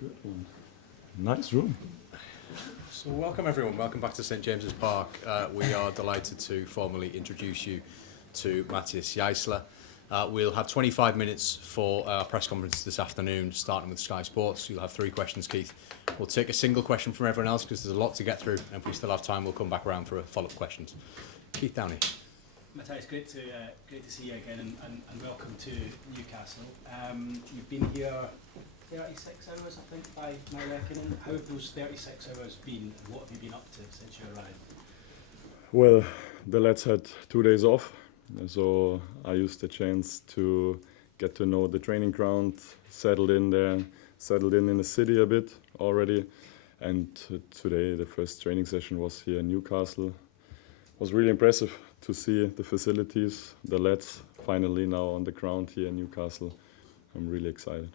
Good one. Nice room. So welcome everyone, welcome back to St James's Park. We are delighted to formally introduce you to Matthias Jaissle. We'll have 25 minutes for our press conference this afternoon, starting with Sky Sports. You'll have 3 questions, Keith. We'll take a single question from everyone else because there's a lot to get through, and if we still have time, we'll come back around for follow-up questions. Keith Downey. Matthias, great to see you again, and welcome to Newcastle. You've been here 36 hours, I think, by my reckoning. How have those 36 hours been, and what have you been up to since you arrived? Well, the lads had 2 days off, so I used the chance to get to know the training ground, settled in there, settled in the city a bit already. And today, the first training session was here in Newcastle. It was really impressive to see the facilities, the lads finally now on the ground here in Newcastle. I'm really excited.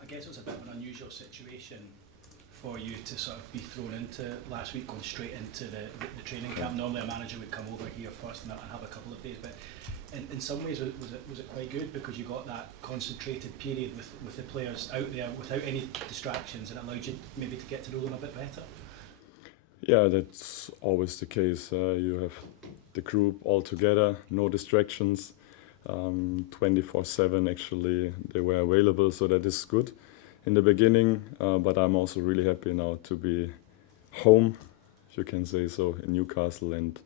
I guess it was a bit of an unusual situation for you to sort of be thrown into last week, going straight into the training camp. Normally a manager would come over here first and have a couple of days, but in some ways was it quite good because you got that concentrated period with the players out there without any distractions, and it allowed you maybe to get to know them a bit better? Yeah, that's always the case. You have the group all together, no distractions. 24/7 actually they were available, so that is good in the beginning, but I'm also really happy now to be home, if you can say so, in Newcastle, and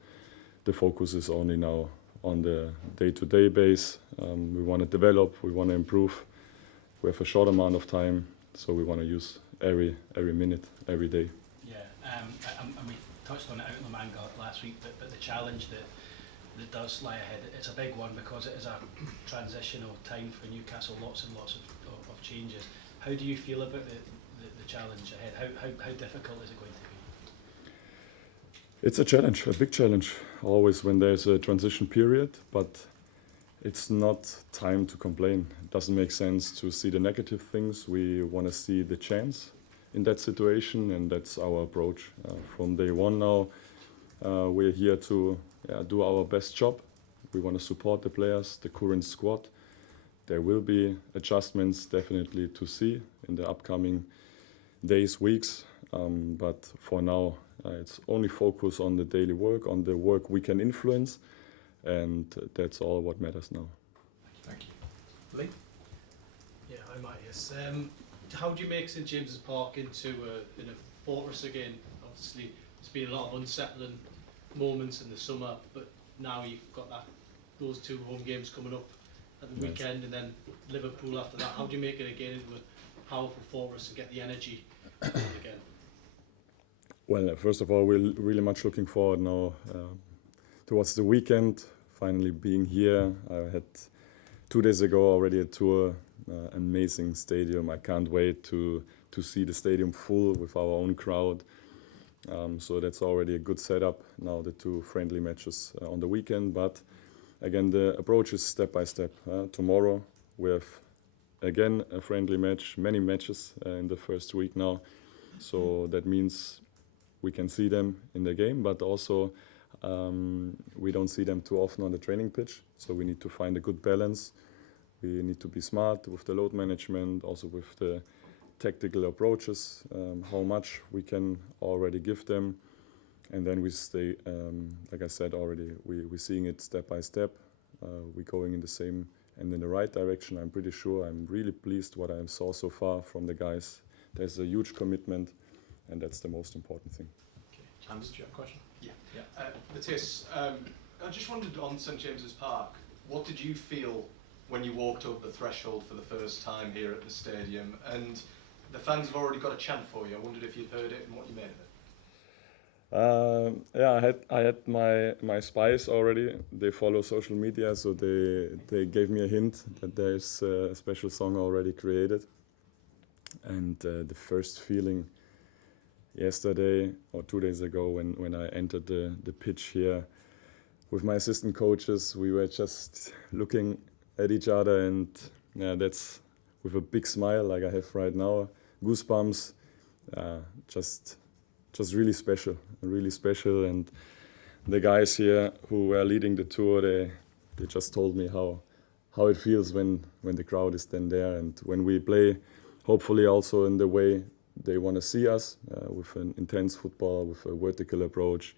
the focus is only now on the day-to-day base. We want to develop, we want to improve. We have a short amount of time, so we want to use every minute, every day. Yeah, and we touched on it out in the manga last week, but the challenge that does lie ahead, it's a big one because it is a transitional time for Newcastle, lots and lots of changes. How do you feel about the challenge ahead? How difficult is it going to be? It's a challenge, a big challenge, always when there's a transition period, but it's not time to complain. It doesn't make sense to see the negative things. We want to see the chance in that situation, and that's our approach. From day one now, we're here to do our best job. We want to support the players, the current squad. There will be adjustments definitely to see in the upcoming days, weeks, but for now it's only focus on the daily work, on the work we can influence, and that's all what matters now. Thank you. Lee? Yeah, hi Matthias. How do you make St James's Park into a fortress again? Obviously, there's been a lot of unsettling moments in the summer, but now you've got those 2 home games coming up at the weekend, and then Liverpool after that. How do you make it again into a powerful fortress and get the energy again? Well, first of all, we're really much looking forward now towards the weekend, finally being here. I had 2 days ago already a tour, amazing stadium. I can't wait to see the stadium full with our own crowd. So that's already a good setup. Now the 2 friendly matches on the weekend, but again the approach is step by step. Tomorrow we have again a friendly match, many matches in the first week now. So that means we can see them in the game, but also we don't see them too often on the training pitch. So we need to find a good balance. We need to be smart with the load management, also with the tactical approaches, how much we can already give them, and then we stay, like I said already, we're seeing it step by step. We're going in the same and in the right direction, I'm pretty sure. I'm really pleased what I saw so far from the guys. There's a huge commitment, and that's the most important thing. Okay. Hans, do you have a question? Yeah. Matthias, I just wondered on St James's Park, what did you feel when you walked over the threshold for the first time here at the stadium? And the fans have already got a chant for you. I wondered if you'd heard it and what you made of it. Yeah, I had my spies already. They follow social media, so they gave me a hint that there's a special song already created. And the first feeling yesterday or 2 days ago when I entered the pitch here with my assistant coaches, we were just looking at each other, and that's with a big smile like I have right now. Goosebumps, just really special, and the guys here who were leading the tour, they just told me how it feels when the crowd is then there, and when we play hopefully also in the way they want to see us, with an intense football, with a vertical approach,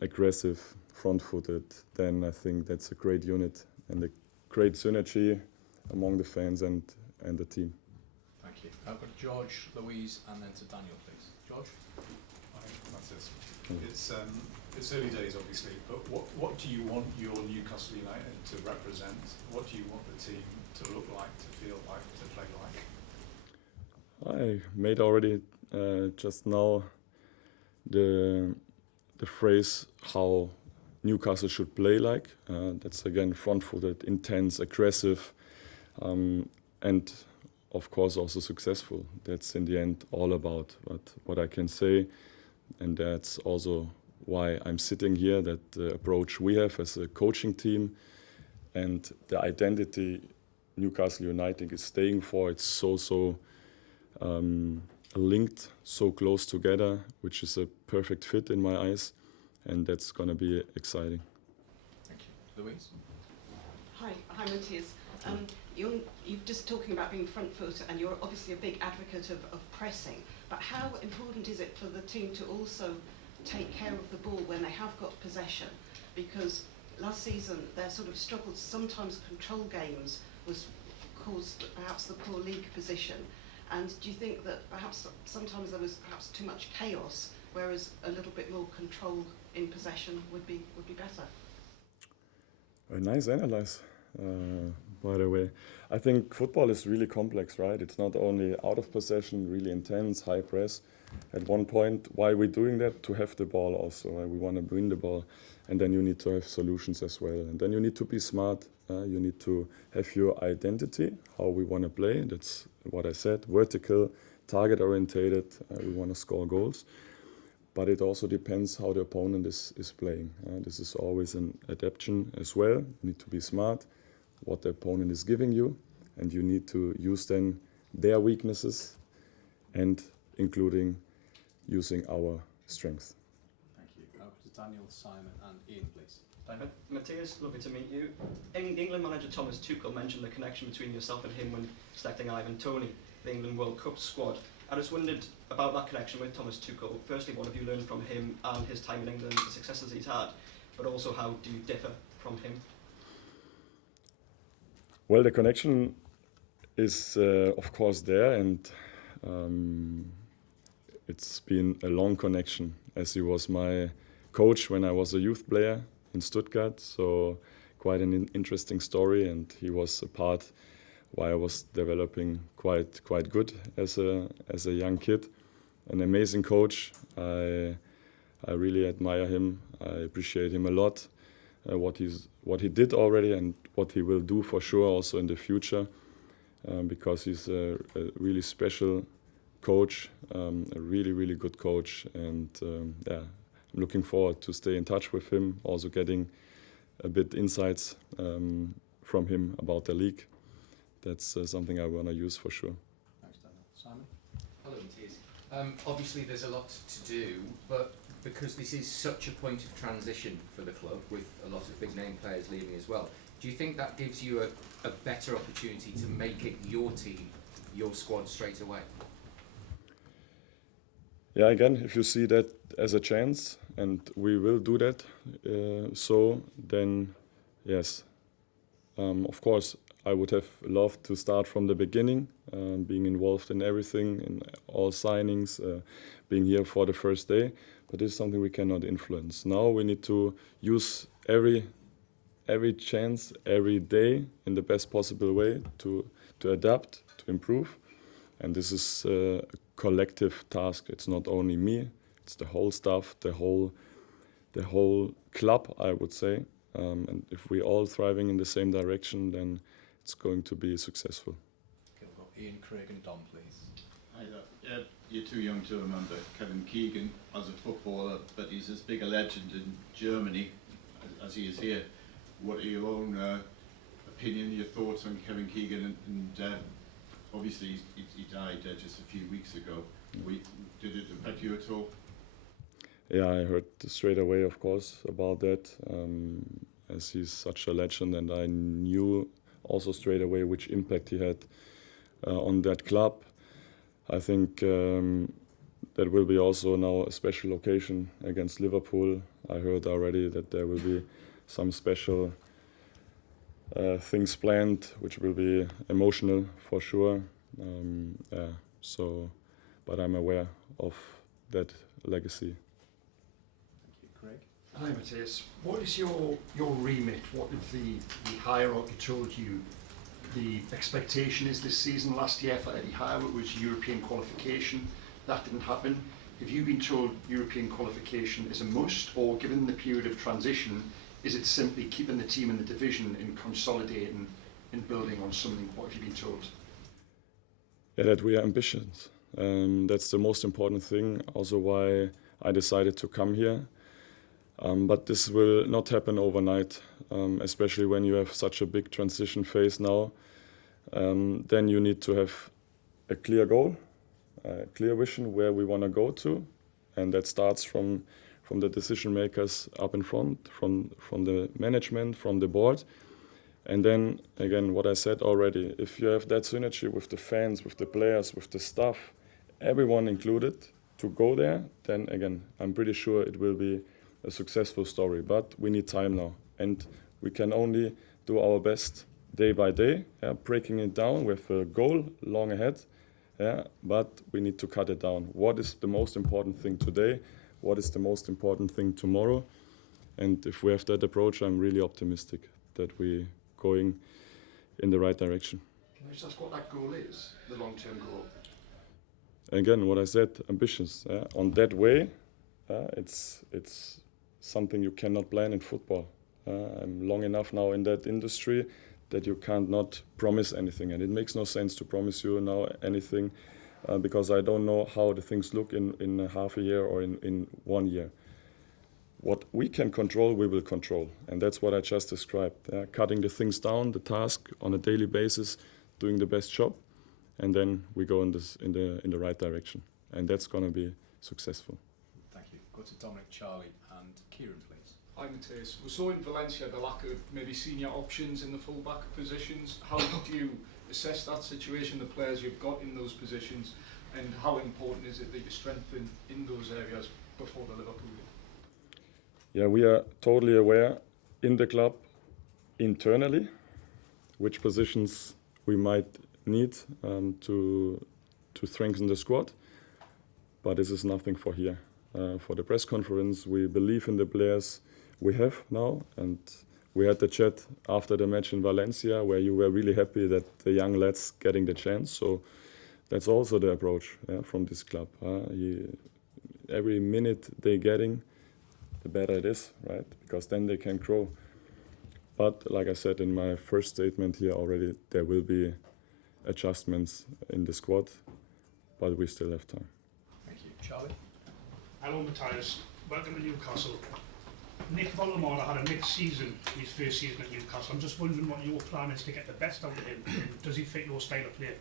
aggressive, front-footed, then I think that's a great unit and a great synergy among the fans and the team. Thank you. I've got George, Louise, and then to Daniel, please. George? Hi, Matthias. It's early days, obviously, but what do you want your Newcastle United to represent? What do you want the team to look like, to feel like, to play like? I made already just now the phrase how Newcastle should play like. That's again front-footed, intense, aggressive, and of course also successful. That's in the end all about what I can say, and that's also why I'm sitting here, that the approach we have as a coaching team and the identity Newcastle United is staying for, it's so linked, so close together, which is a perfect fit in my eyes, and that's going to be exciting. Thank you. Louise? Hi, Matthias. You're just talking about being front foot, and you're obviously a big advocate of pressing, but how important is it for the team to also take care of the ball when they have got possession? Because last season their sort of struggles, sometimes control games, was caused perhaps the poor league position. And do you think that perhaps sometimes there was perhaps too much chaos, whereas a little bit more control in possession would be better? A nice analyze, by the way. I think football is really complex, right? It's not only out of possession, really intense, high press. At one point, why we're doing that? To have the ball also. We want to win the ball. And then you need to have solutions as well. And then you need to be smart. You need to have your identity, how we want to play. That's what I said, vertical, target-orientated. We want to score goals. But it also depends how the opponent is playing. This is always an adaptation as well. You need to be smart, what the opponent is giving you, and you need to use then their weaknesses and including using our strength. Thank you. Over to Daniel, Simon, and Ian, please. Daniel? Matthias, lovely to meet you. England manager Thomas Tuchel mentioned the connection between yourself and him when selecting Ivan Toney, the England World Cup squad. I just wondered about that connection with Thomas Tuchel. Firstly, what have you learned from him and his time in England, the successes he's had, but also how do you differ from him? Well, the connection is of course there, and it's been a long connection, as he was my coach when I was a youth player in Stuttgart, so quite an interesting story, and he was a part why I was developing quite good as a young kid. An amazing coach. I really admire him. I appreciate him a lot. What he did already and what he will do for sure also in the future, because he's a really special coach, a really good coach, and yeah, I'm looking forward to stay in touch with him, also getting a bit insights from him about the league. That's something I want to use for sure. Thanks, Daniel. Simon? Hello, Matthias. Obviously there's a lot to do, but because this is such a point of transition for the club, with a lot of big name players leaving as well, do you think that gives you a better opportunity to make it your team, your squad straight away? Yeah, again, if you see that as a chance, and we will do that, so then yes, of course, I would have loved to start from the beginning, being involved in everything, in all signings, being here for the first day, but this is something we cannot influence. Now we need to use every chance, every day in the best possible way to adapt, to improve, and this is a collective task. It's not only me, it's the whole staff, the whole club, I would say, and if we're all thriving in the same direction, then it's going to be successful. Okay, we've got Ian, Craig, and Dom, please. Hi there. You're too young to remember Kevin Keegan as a footballer, but he's as big a legend in Germany as he is here. What are your own opinion, your thoughts on Kevin Keegan? And obviously he died just a few weeks ago. Did it affect you at all? Yeah, I heard straight away, of course, about that, as he's such a legend, and I knew also straight away which impact he had on that club. I think that will be also now a special occasion against Liverpool. I heard already that there will be some special things planned, which will be emotional for sure. But I'm aware of that legacy. Thank you, Craig. Hi Matthias, what is your remit? What if the hierarchy told you the expectation is this season? Last year for Eddie Howe it was European qualification, that didn't happen. Have you been told European qualification is a must, or given the period of transition, is it simply keeping the team in the division and consolidating and building on something? What have you been told? Yeah, that we are ambitious. That's the most important thing, also why I decided to come here. But this will not happen overnight, especially when you have such a big transition phase now. Then you need to have a clear goal, a clear vision where we want to go to, and that starts from the decision makers up in front, from the management, from the board. And then, again, what I said already, if you have that synergy with the fans, with the players, with the staff, everyone included, to go there, then again, I'm pretty sure it will be a successful story. But we need time now, and we can only do our best day by day, breaking it down with a goal long ahead, but we need to cut it down. What is the most important thing today? What is the most important thing tomorrow? And if we have that approach, I'm really optimistic that we're going in the right direction. Can I just ask what that goal is, the long-term goal? Again, what I said, ambitious. On that way, it's something you cannot plan in football. I'm long enough now in that industry that you can't not promise anything. And it makes no sense to promise you now anything because I don't know how the things look in a half a year or in 1 year. What we can control, we will control. And that's what I just described. Cutting the things down, the task on a daily basis, doing the best job, and then we go in the right direction. And that's going to be successful. Thank you. Go to Dominic, Charlie and Kieran, please. Hi Matthias. We saw in Valencia the lack of maybe senior options in the full-back positions. How did you assess that situation, the players you've got in those positions, and how important is it that you strengthen in those areas before the Liverpool game? Yeah, we are totally aware in the club, internally, which positions we might need to strengthen the squad. But this is nothing for here. For the press conference, we believe in the players we have now, and we had the chat after the match in Valencia where you were really happy that the young lads getting the chance. So that's also the approach from this club. Every minute they're getting, the better it is, right? Because then they can grow. But like I said in my first statement here already, there will be adjustments in the squad, but we still have time. Thank you. Charlie? Hello Matthias, welcome to Newcastle. Nick Vollemar had a mixed season, his first season at Newcastle. I'm just wondering what your plan is to get the best out of him. Does he fit your style of play?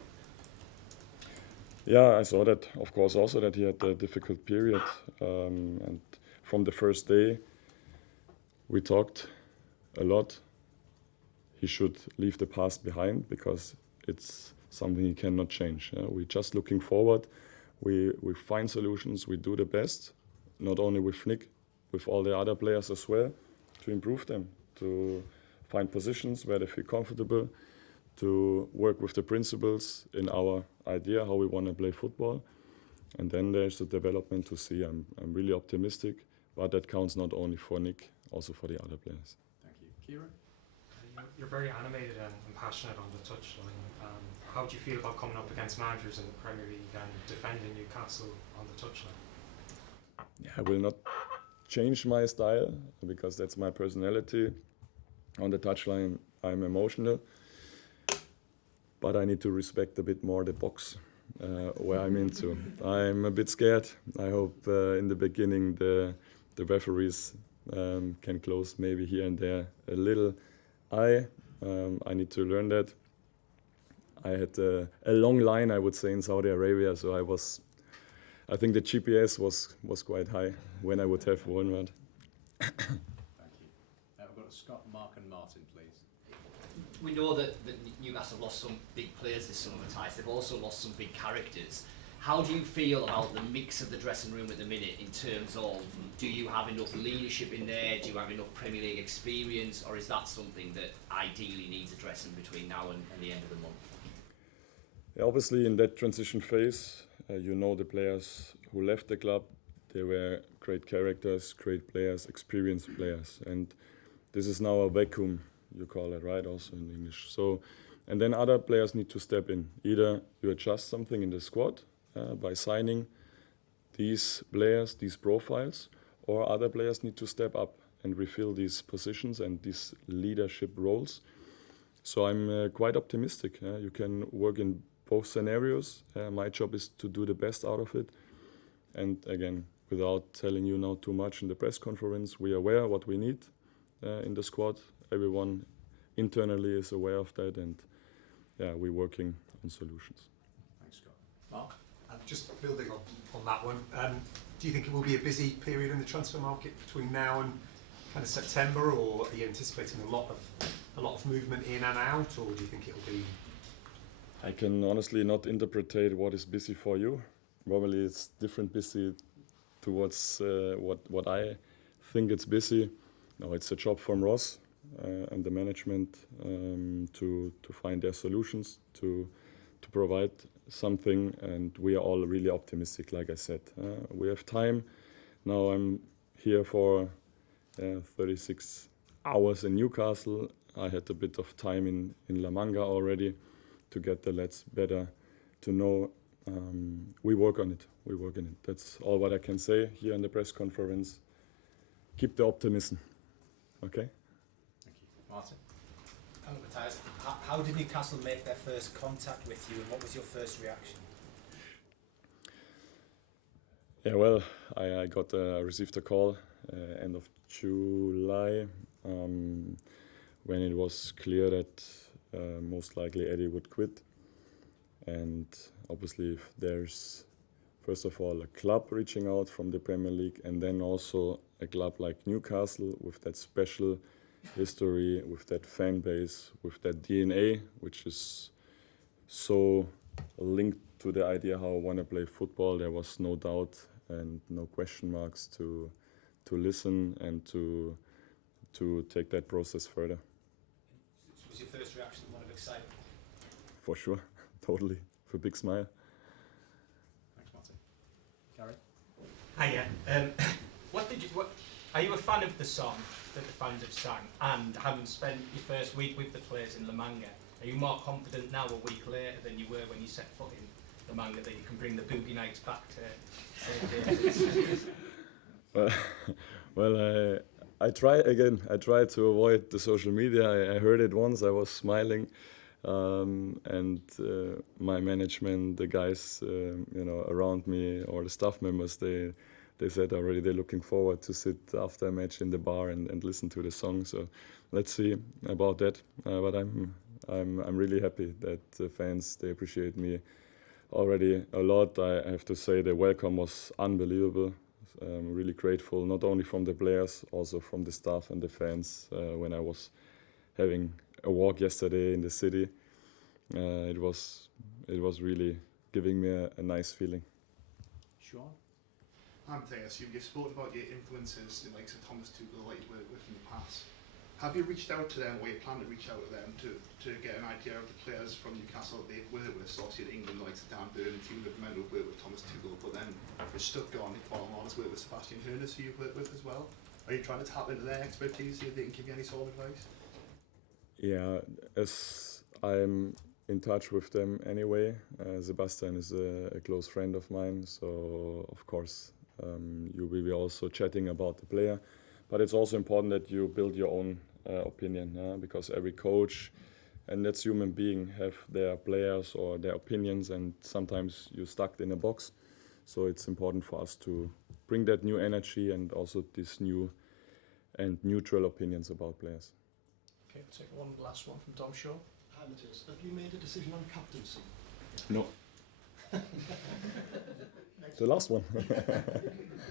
Yeah, I saw that, of course, also that he had a difficult period. And from the first day, we talked a lot. He should leave the past behind because it's something he cannot change. We're just looking forward. We find solutions. We do the best, not only with Nick, with all the other players as well, to improve them, to find positions where they feel comfortable, to work with the principles in our idea how we want to play football. And then there's the development to see. I'm really optimistic, but that counts not only for Nick, also for the other players. Thank you. Kieran? You're very animated and passionate on the touchline. How do you feel about coming up against managers in the Premier League and defending Newcastle on the touchline? Yeah, I will not change my style because that's my personality. On the touchline, I'm emotional, but I need to respect a bit more the box where I'm into. I'm a bit scared. I hope in the beginning the referees can close maybe here and there a little eye. I need to learn that. I had a long line, I would say, in Saudi Arabia, so I think the GPS was quite high when I would have one word. Thank you. We've got Scott, Mark and Martin, please. We know that Newcastle have lost some big players this summer, Matthias. They've also lost some big characters. How do you feel about the mix of the dressing room at the minute in terms of, do you have enough leadership in there? Do you have enough Premier League experience? Or is that something that ideally needs addressing between now and the end of the month? Yeah, obviously, in that transition phase, you know the players who left the club, they were great characters, great players, experienced players. And this is now a vacuum, you call it, right? Also in English. So, and then other players need to step in. Either you adjust something in the squad by signing these players, these profiles, or other players need to step up and refill these positions and these leadership roles. So I'm quite optimistic. You can work in both scenarios. My job is to do the best out of it. And again, without telling you now too much in the press conference, we are aware what we need in the squad. Everyone internally is aware of that, and yeah, we're working on solutions. Thanks, Scott. Mark? Just building on that one, do you think it will be a busy period in the transfer market between now and kind of September, or are you anticipating a lot of movement in and out, or do you think it'll be? I can honestly not interpret what is busy for you. Probably it's different busy towards what I think it's busy. No, it's a job from Ross and the management to find their solutions, to provide something, and we are all really optimistic, like I said. We have time. Now I'm here for 36 hours in Newcastle. I had a bit of time in La Manga already to get the lads better to know. We work on it. We work on it. That's all what I can say here in the press conference. Keep the optimism. Okay? Thank you. Martin? Matthias, how did Newcastle make their first contact with you, and what was your first reaction? Yeah, well, I received a call end of July when it was clear that most likely Eddie would quit. And obviously, if there's first of all a club reaching out from the Premier League, and then also a club like Newcastle with that special history, with that fan base, with that DNA, which is so linked to the idea how I want to play football, there was no doubt and no question marks to listen and to take that process further. Was your first reaction one of excitement? For sure, totally, with a big smile. Thanks, Martin. Gary? Hiya. Are you a fan of the song that the fans have sang, and having spent your first week with the players in La Manga, are you more confident now a week later than you were when you set foot in La Manga that you can bring the Boogie Nights back to Well, I try to avoid the social media. I heard it once, I was smiling, and my management, the guys around me, or the staff members, they said already they're looking forward to sit after a match in the bar and listen to the song. So let's see about that. But I'm really happy that the fans, they appreciate me already a lot. I have to say the welcome was unbelievable. I'm really grateful, not only from the players, also from the staff and the fans. When I was having a walk yesterday in the city, it was really giving me a nice feeling. Sean? Matthias, you've spoken about your influences, the likes of Thomas Tuchel, like you've worked with in the past. Have you reached out to them, or you plan to reach out to them to get an idea of the players from Newcastle that they've worked with? So obviously in England, the likes of Dan Burn, Team of Men who've worked with Thomas Tuchel, but then you're stuck on Nick Farmer has worked with Sebastian Hoeneß, who you've worked with as well. Are you trying to tap into their expertise, see if they can give you any sort of advice? Yeah, as I'm in touch with them anyway. Sebastian is a close friend of mine, so of course you will be also chatting about the player. But it's also important that you build your own opinion, because every coach and that's human being have their players or their opinions, and sometimes you're stuck in a box. So it's important for us to bring that new energy and also these new and neutral opinions about players. Okay, I'll take one last one from Tom Shaw. Hi Matthias, have you made a decision on captaincy? No. The last one.